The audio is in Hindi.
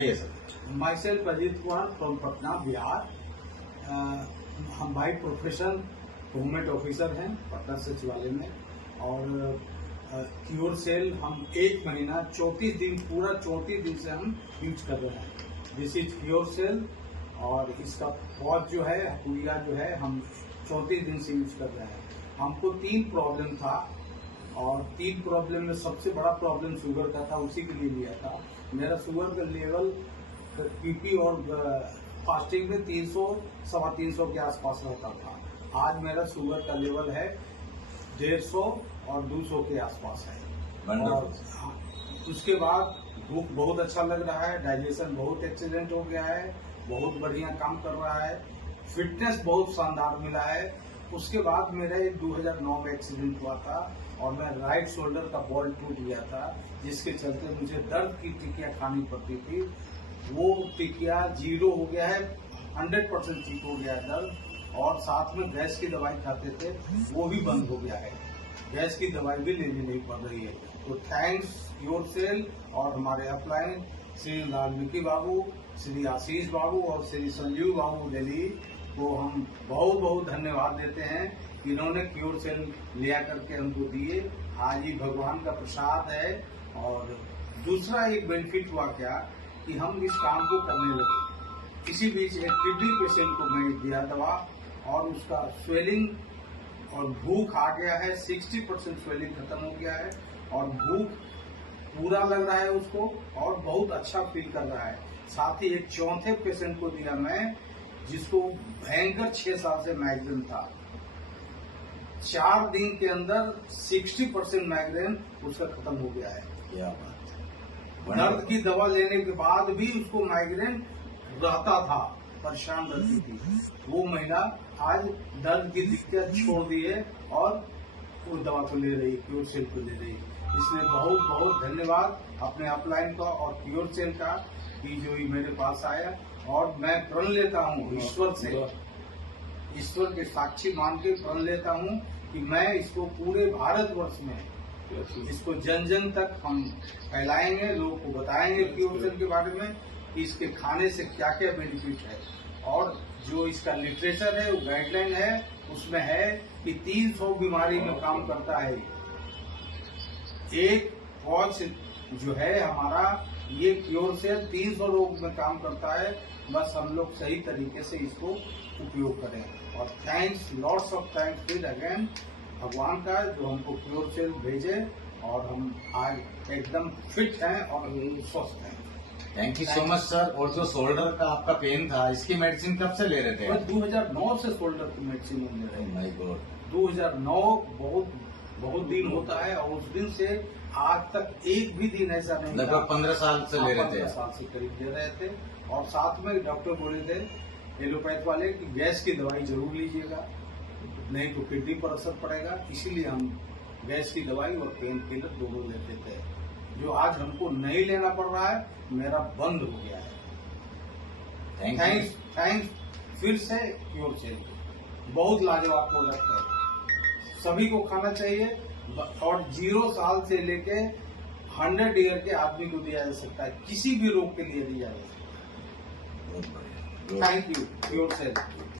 Yes, sir. Myself Ajit Kumar from Patna, Bihar. हम बाई प्रोफेशन गवर्नमेंट ऑफिसर हैं पटना सचिवालय में, और क्योर सेल हम 1 महीना 34 दिन पूरा 34 दिन से हम यूज कर रहे हैं। दिस इज क्योर सेल, और इसका पौध जो है पुड़िया जो है हम 34 दिन से यूज कर रहे हैं। हमको 3 प्रॉब्लम था, और 3 प्रॉब्लम में सबसे बड़ा प्रॉब्लम शुगर का था, उसी के लिए लिया था। मेरा शुगर का लेवल पीपी और फास्टिंग में 300 सवा 300 के आसपास रहता था। आज मेरा शुगर का लेवल है 150 और 200 के आसपास है। और उसके बाद भूख बहुत अच्छा लग रहा है, डाइजेशन बहुत एक्सीलेंट हो गया है, बहुत बढ़िया काम कर रहा है, फिटनेस बहुत शानदार मिला है। उसके बाद मेरा एक 2009 में एक्सीडेंट हुआ था, और मैं राइट शोल्डर का बॉल टूट गया था, जिसके चलते मुझे दर्द की टिकिया खानी पड़ती थी। वो टिकिया 0 हो गया है, 100% ठीक हो गया है दर्द। और साथ में गैस की दवाई खाते थे, वो भी बंद हो गया है, गैस की दवाई भी लेनी नहीं पड़ रही है। तो थैंक्स क्योर सेल और हमारे अपलाइन श्री वाल्मीकि बाबू, श्री आशीष बाबू और श्री संजीव बाबू दिल्ली को हम बहुत बहुत धन्यवाद देते हैं। इन्होंने क्योर सेल लिया करके हमको दिए, आज ही भगवान का प्रसाद है। और दूसरा एक बेनिफिट हुआ क्या कि हम इस काम को करने लगे। इसी बीच एक किडनी पेशेंट को मैं दिया दवा, और उसका स्वेलिंग और भूख आ गया है, 60% स्वेलिंग खत्म हो गया है, और भूख पूरा लग रहा है उसको, और बहुत अच्छा फील कर रहा है। साथ ही एक चौथे पेशेंट को दिया मैं, जिसको भयंकर 6 साल से माइग्रेन था। 4 दिन के अंदर 60% माइग्रेन उसका खत्म हो गया है। क्या बात है। दर्द की दवा लेने के बाद भी उसको माइग्रेन रहता था, परेशान रहती थी। वो महिला आज दर्द की दिक्कत छोड़ दी है, और वो दवा को ले रही, क्योर सेल को ले रही। इसलिए बहुत बहुत धन्यवाद अपने अपलाइन का और क्योर सेल का, कि जो ये मेरे पास आया। और मैं प्रण लेता हूँ ईश्वर से, ईश्वर के साक्षी मान के प्रण लेता हूँ कि मैं इसको पूरे भारतवर्ष में इसको जन जन तक हम फैलाएंगे, लोगों को बताएंगे क्योर सेल के बारे में, कि इसके खाने से क्या क्या बेनिफिट है। और जो इसका लिटरेचर है, वो गाइडलाइन है, उसमें है कि 300 बीमारी में काम करता है। एक पौध जो है हमारा, ये क्योर सेल 300 रोग में काम करता है। बस हम लोग सही तरीके से इसको उपयोग करें। और थैंक्स, लॉट्स ऑफ थैंक्स फिर अगेन भगवान का, जो हमको क्योर सेल भेजे, और हम आज एकदम फिट हैं और स्वस्थ हैं। Thank you so much sir. और जो शोल्डर का आपका पेन था, इसकी मेडिसिन कब से ले रहे थे? 2009 से शोल्डर की मेडिसिन ले रहे हैं। माय गॉड, 2009 बहुत दिन होता है, और उस दिन से आज तक एक भी दिन ऐसा नहीं, लगभग 15 साल से ले रहे थे। 15 साल से करीब ले रहे थे। और साथ में डॉक्टर बोले थे एलोपैथ वाले कि गैस की दवाई जरूर लीजिएगा, नहीं तो किडनी पर असर पड़ेगा। इसीलिए हम गैस की दवाई और पेन किलर दोनों लेते थे, जो आज हमको नहीं लेना पड़ रहा है, मेरा बंद हो गया है। थैंक्स फिर से क्योर सेल, बहुत लाजवाब प्रोडक्ट है, सभी को खाना चाहिए। और 0 साल से लेके 100 ईयर के आदमी को दिया जा सकता है, किसी भी रोग के लिए दिया जा सकता है। Thank you cure cell.